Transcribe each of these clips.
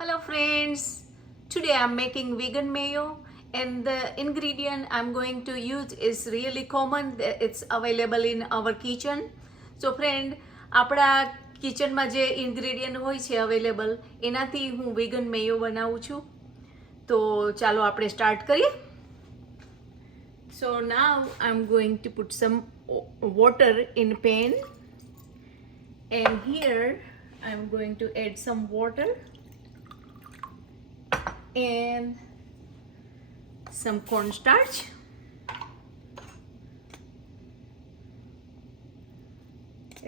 Hello friends, today I'm making vegan mayo and the ingredient I'm going to use is really common. It's available in our kitchen. So friend, આપણા કિચનમાં જે ingredient હોય છે available એનાથી હું vegan mayo બનાવું છું. તો ચાલો આપણે સ્ટાર્ટ કરીએ. So now I'm going to put some water in pan and here I'm going to add some water and some cornstarch,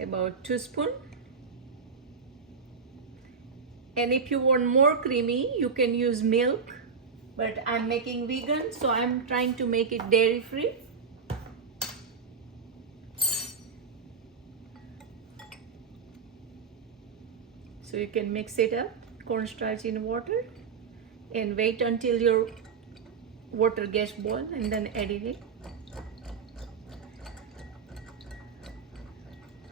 about 2 spoons. And if you want more creamy, you can use milk, but I'm making vegan, so I'm trying to make it dairy free. So you can mix it up, cornstarch in water, and wait until your water gets boiled and then add it.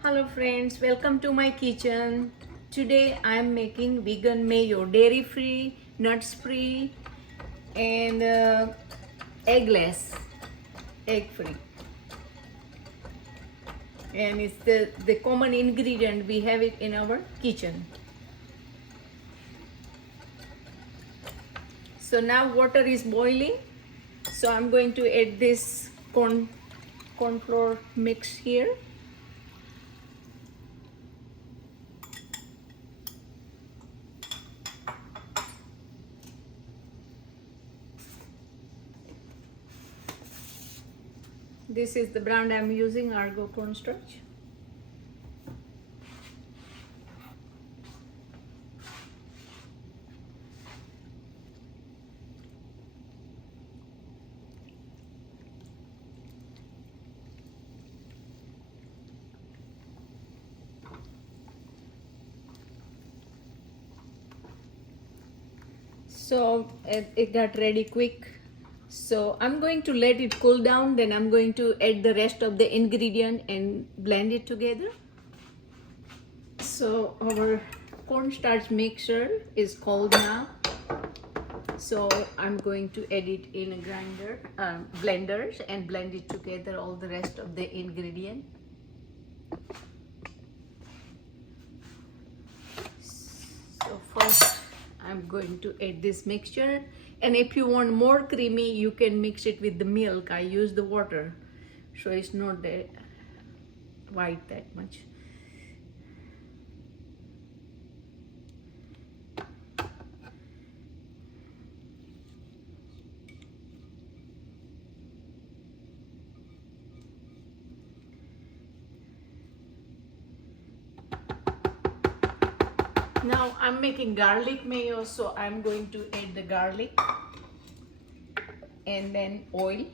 Hello friends, welcome to my kitchen. Today I'm making vegan mayo, dairy free, nuts free, and eggless, egg free. And it's the common ingredient, we have it in our kitchen. So now water is boiling, so I'm going to add this corn flour mix here. This is the brand I'm using, Argo cornstarch. So it got ready quick. So I'm going to let it cool down, then I'm going to add the rest of the ingredient and blend it together. So our cornstarch mixture is cold now. So I'm going to add it in a grinder, blenders, and blend it together, all the rest of the ingredient. So first I'm going to add this mixture, and if you want more creamy, you can mix it with the milk. I use the water, so it's not that white that much. Now I'm making garlic mayo, so I'm going to add the garlic and then oil.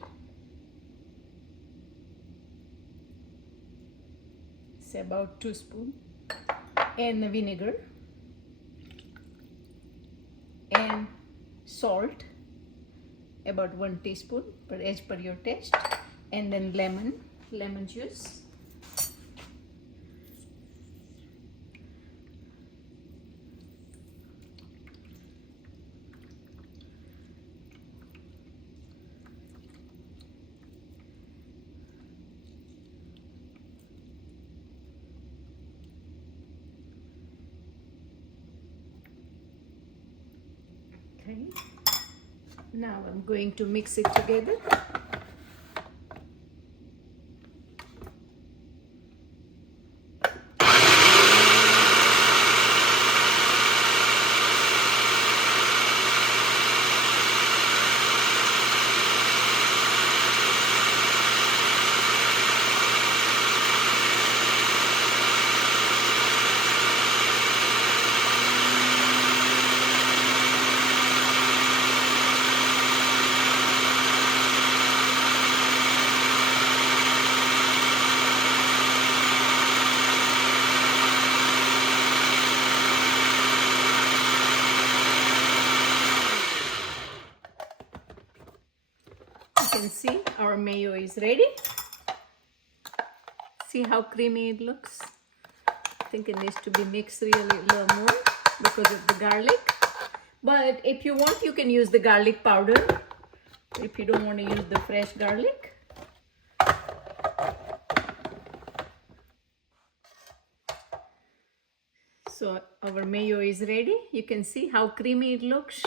It's about 2 spoons, and the vinegar and salt, about 1 teaspoon, but as per your taste, and then lemon juice. Okay, now I'm going to mix it together. Can see our mayo is ready. See how creamy it looks. I think it needs to be mixed really a little more because of the garlic. But if you want, you can use the garlic powder if you don't want to use the fresh garlic. So our mayo is ready. You can see how creamy it looks.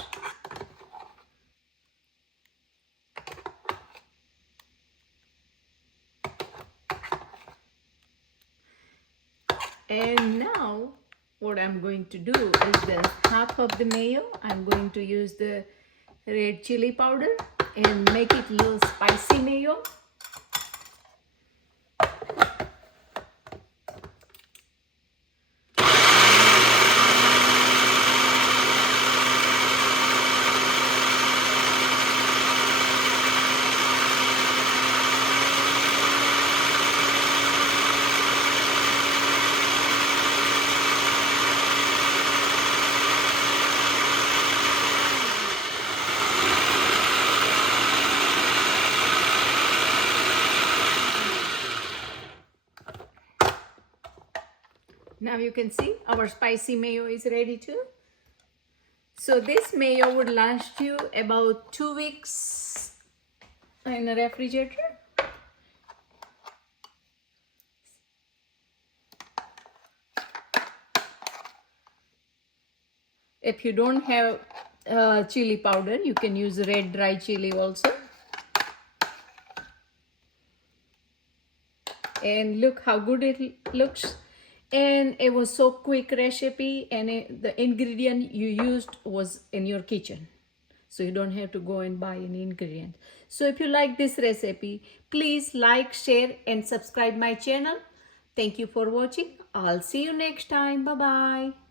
And now what I'm going to do is the half of the mayo, I'm going to use the red chili powder and make it a little spicy mayo. Now you can see our spicy mayo is ready too. So this mayo would last you about 2 weeks in a refrigerator. If you don't have chili powder, you can use red dry chili also. And look how good it looks. And it was so quick recipe, and the ingredient you used was in your kitchen, so you don't have to go and buy any ingredient. So if you like this recipe, please like, share and subscribe my channel. Thank you for watching. I'll see you next time. Bye bye.